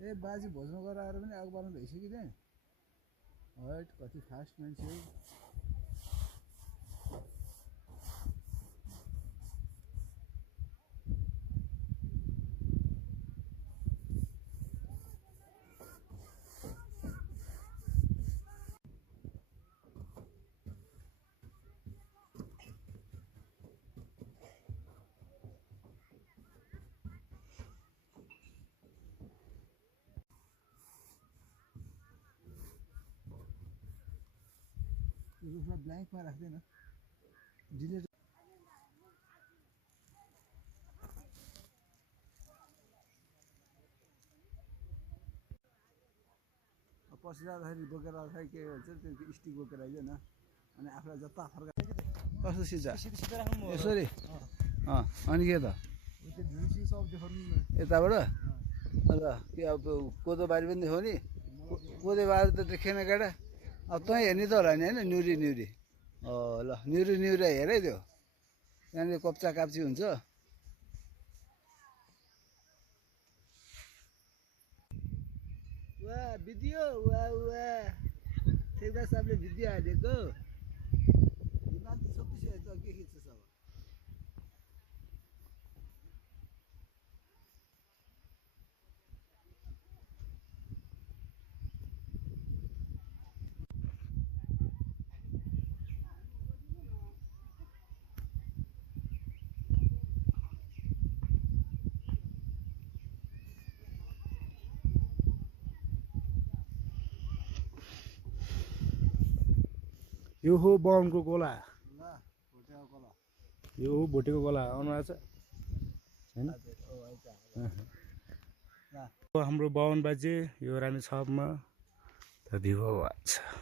ए बाजी भोजमा गएर आएर पनि आगो बाल्नु भइसक्यो त्यहाँ हट कति फास्ट मान्छे हो रुखलाई ब्ल्याङ्कमा राख्दैन डिलिट पछि जाँदाखेरि बोकेर आउँदाखेरि के भन्छ त्यो स्टिक बोकेर आइज न अनि आफूलाई जता फर्का कस्तो सिधा यसरी अनि के त यताबाट ल के अब कोदो बारी पनि देखाउने कोदो बारी त देखेन केटा अब तँ हेर्ने त होला नि होइन निउरी निउरी ल निउरी निउरी हेर है त्यो त्यहाँनिर कप्चा काप्ची हुन्छ वा भिडियो वा वा ठेक्दा साहबले भिडियो हालेको मान्छे सोध्दैछ त के खिच्छ अब यो हो बाहुनको गोला ल भोटेको कला यो हो भोटेको गोला आउनु छ होइन हाम्रो 52 बाजे यो रामेछापमा त भिभो छ